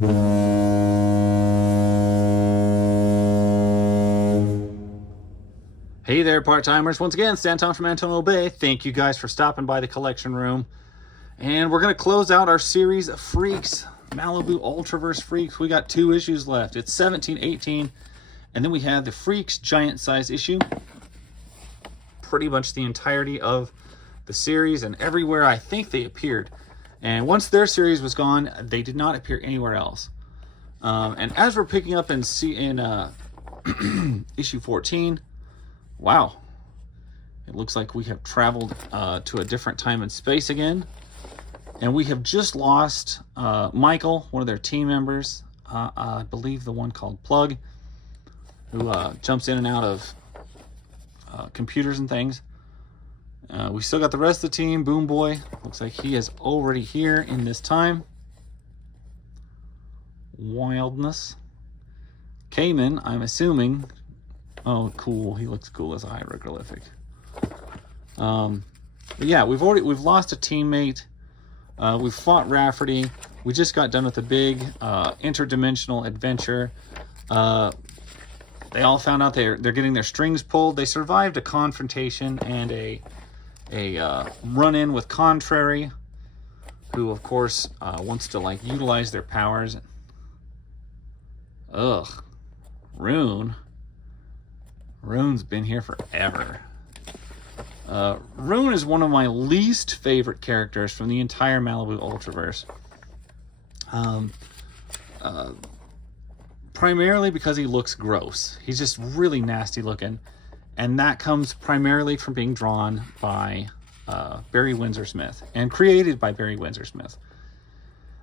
Hey there, part-timers. Once again, Stanton from Antonio Bay. Thank you guys for stopping by the collection room. And we're going to close out our series of Freex, Malibu Ultraverse Freex. We got 2 issues left. It's 17, 18, and then we have the Freex giant size issue. Pretty much the entirety of the series, and everywhere I think they appeared. And once their series was gone, they did not appear anywhere else. And as we're picking up in issue 14, wow, it looks like we have traveled to a different time and space again. And we have just lost Michael, one of their team members, I believe the one called Plug, who jumps in and out of computers and things. We still got the rest of the team. Boom Boy, looks like he is already here in this time. Wildness. Cayman, I'm assuming. Oh, cool. He looks cool as a hieroglyphic. But yeah, we've lost a teammate. We've fought Rafferty. We just got done with a big interdimensional adventure. They all found out they're getting their strings pulled. They survived a confrontation and a run-in with Contrary, who of course wants to like utilize their powers. Ugh, Rune's been here forever. Rune is one of my least favorite characters from the entire Malibu Ultraverse. Primarily because he looks gross. He's just really nasty looking. And that comes primarily from being drawn by Barry Windsor Smith and created by Barry Windsor Smith.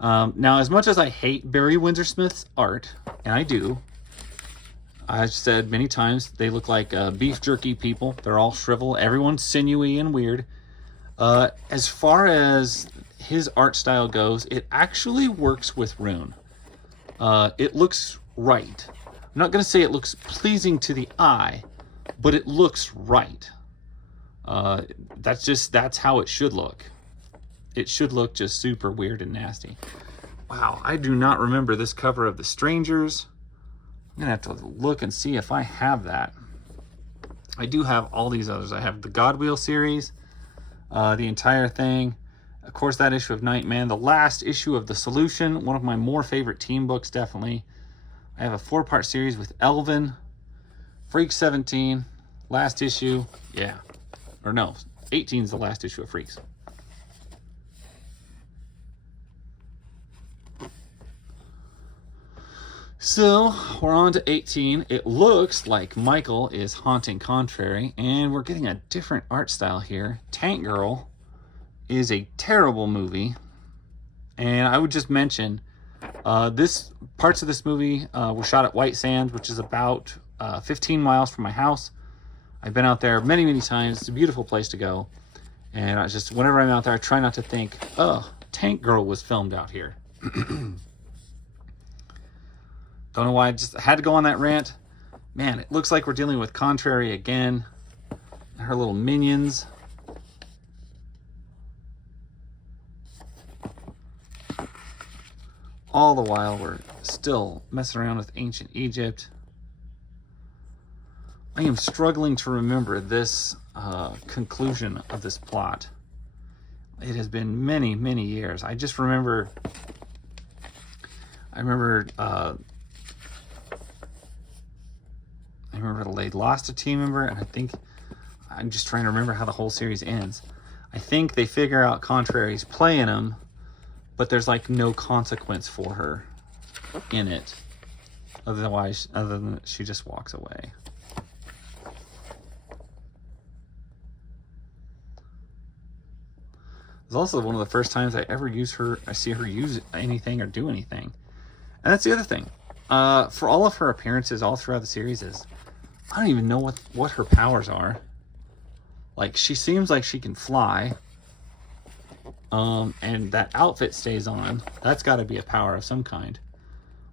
Now, as much as I hate Barry Windsor Smith's art, and I do, I've said many times they look like beef jerky people. They're all shriveled. Everyone's sinewy and weird. As far as his art style goes, it actually works with Rune. It looks right. I'm not going to say it looks pleasing to the eye, but it looks right. That's how it should look. It should look just super weird and nasty. Wow, I do not remember this cover of The Strangers. I'm gonna have to look and see if I have that. I do have all these others. I have the Godwheel series, the entire thing. Of course, that issue of Nightman, the last issue of The Solution, one of my more favorite team books, definitely. I have a 4-part series with Elvin, Freex 17, last issue, yeah. Or no, 18 is the last issue of Freex. So, we're on to 18. It looks like Michael is haunting Contrary, and we're getting a different art style here. Tank Girl is a terrible movie, and I would just mention, parts of this movie were shot at White Sands, which is about 15 miles from my house. I've been out there many, many times. It's a beautiful place to go, and whenever I'm out there, I try not to think, oh, Tank Girl was filmed out here. Don't know why I just had to go on that rant. Man, it looks like we're dealing with Contrary again. Her little minions. All the while, we're still messing around with ancient Egypt. I am struggling to remember this conclusion of this plot. It has been many, many years. I remember they lost a team member, and I'm just trying to remember how the whole series ends. I think they figure out Contrary's playing them, but there's like no consequence for her in it, other than she just walks away. It's also one of the first times I see her use anything or do anything. And that's the other thing. For all of her appearances all throughout the series I don't even know what her powers are. Like, she seems like she can fly. And that outfit stays on. That's got to be a power of some kind.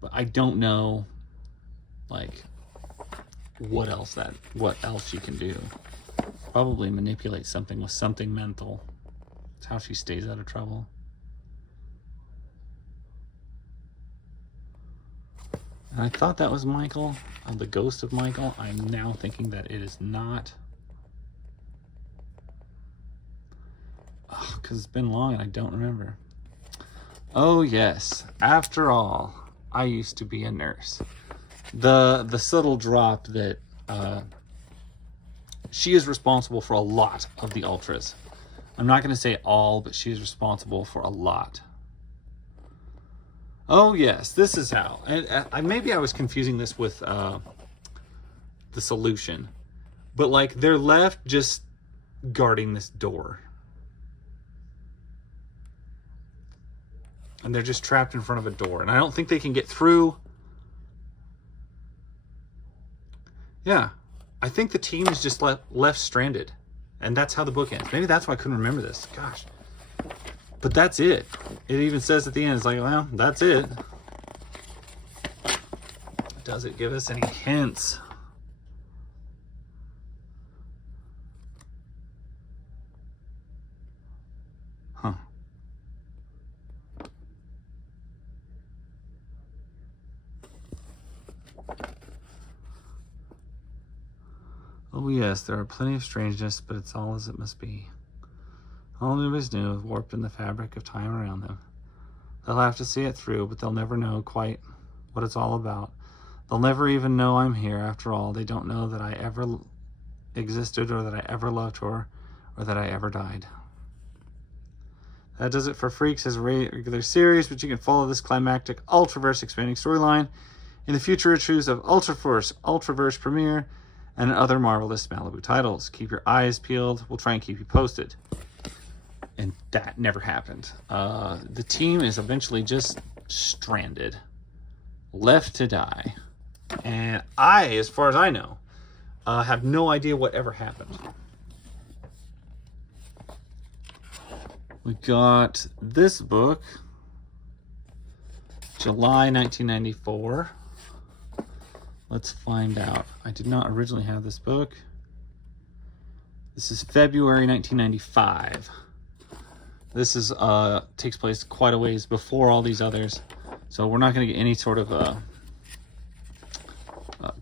But I don't know, like, what else she can do. Probably manipulate something with something mental. It's how she stays out of trouble. And I thought that was Michael, the ghost of Michael. I'm now thinking that it is not. Because it's been long and I don't remember. Oh yes, after all, I used to be a nurse. The subtle drop that she is responsible for a lot of the Ultras. I'm not going to say all, but she is responsible for a lot. Oh yes, this is how. And maybe I was confusing this with the Solution, but like they're left just guarding this door, and they're just trapped in front of a door, and I don't think they can get through. Yeah, I think the team is just left stranded, and that's how the book ends. Maybe that's why I couldn't remember this. Gosh. But that's it. It even says at the end, it's like, well, that's it. Does it give us any hints? Huh. Oh yes, there are plenty of strangeness, but it's all as it must be. All newbies new have warped in the fabric of time around them. They'll have to see it through, but they'll never know quite what it's all about. They'll never even know I'm here. After all, they don't know that I ever existed, or that I ever loved her, or that I ever died. That does it for Freex as a regular series, but you can follow this climactic Ultraverse expanding storyline in the future issues of Ultraverse Premiere, and other marvelous Malibu titles. Keep your eyes peeled. We'll try and keep you posted. And that never happened. The team is eventually just stranded, left to die. And I, as far as I know, have no idea what ever happened. We got this book, July 1994. Let's find out. I did not originally have this book. This is February 1995. This is takes place quite a ways before all these others, so we're not going to get any sort of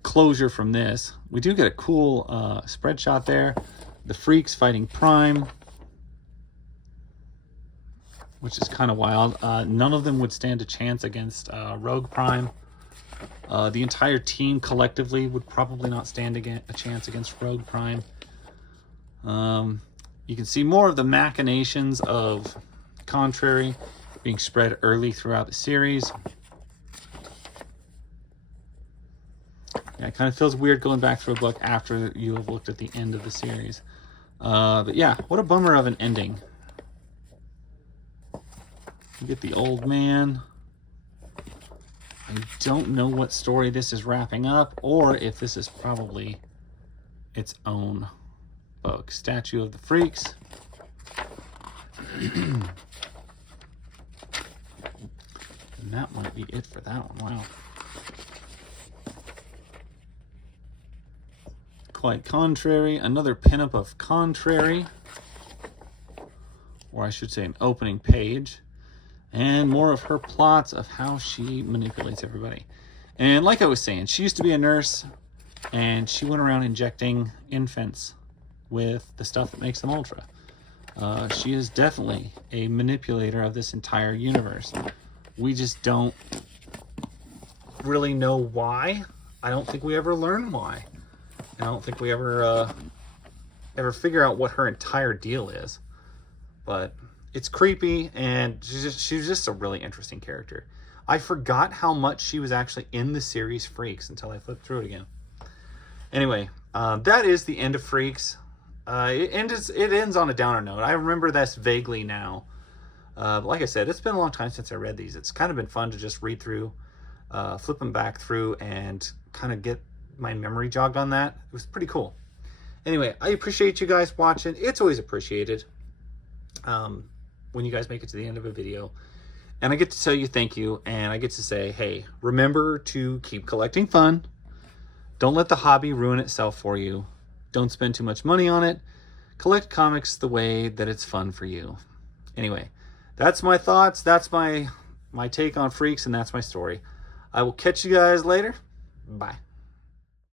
closure from this. We do get a cool spread shot there. The Freex fighting Prime, which is kind of wild. None of them would stand a chance against Rogue Prime. The entire team collectively would probably not stand a chance against Rogue Prime. You can see more of the machinations of Contrary being spread early throughout the series. Yeah, it kind of feels weird going back through a book after you have looked at the end of the series. But yeah, what a bummer of an ending. You get the old man. I don't know what story this is wrapping up, or if this is probably its own book. Statue of the Freex. And that might be it for that one. Wow. Quite Contrary. Another pinup of Contrary. Or I should say an opening page. And more of her plots of how she manipulates everybody. And like I was saying, she used to be a nurse, and she went around injecting infants with the stuff that makes them Ultra. She is definitely a manipulator of this entire universe. We just don't really know why. I don't think we ever learn why. I don't think we ever figure out what her entire deal is. But it's creepy, and she's just a really interesting character. I forgot how much she was actually in the series Freex until I flipped through it again. Anyway, that is the end of Freex. It ends on a downer note. I remember this vaguely now. Like I said, it's been a long time since I read these. It's kind of been fun to just read through, flip them back through, and kind of get my memory jogged on that. It was pretty cool. Anyway, I appreciate you guys watching. It's always appreciated when you guys make it to the end of a video. And I get to tell you thank you, and I get to say, hey, remember to keep collecting fun. Don't let the hobby ruin itself for you. Don't spend too much money on it. Collect comics the way that it's fun for you. Anyway, that's my thoughts. That's my take on Freex, and that's my story. I will catch you guys later. Bye.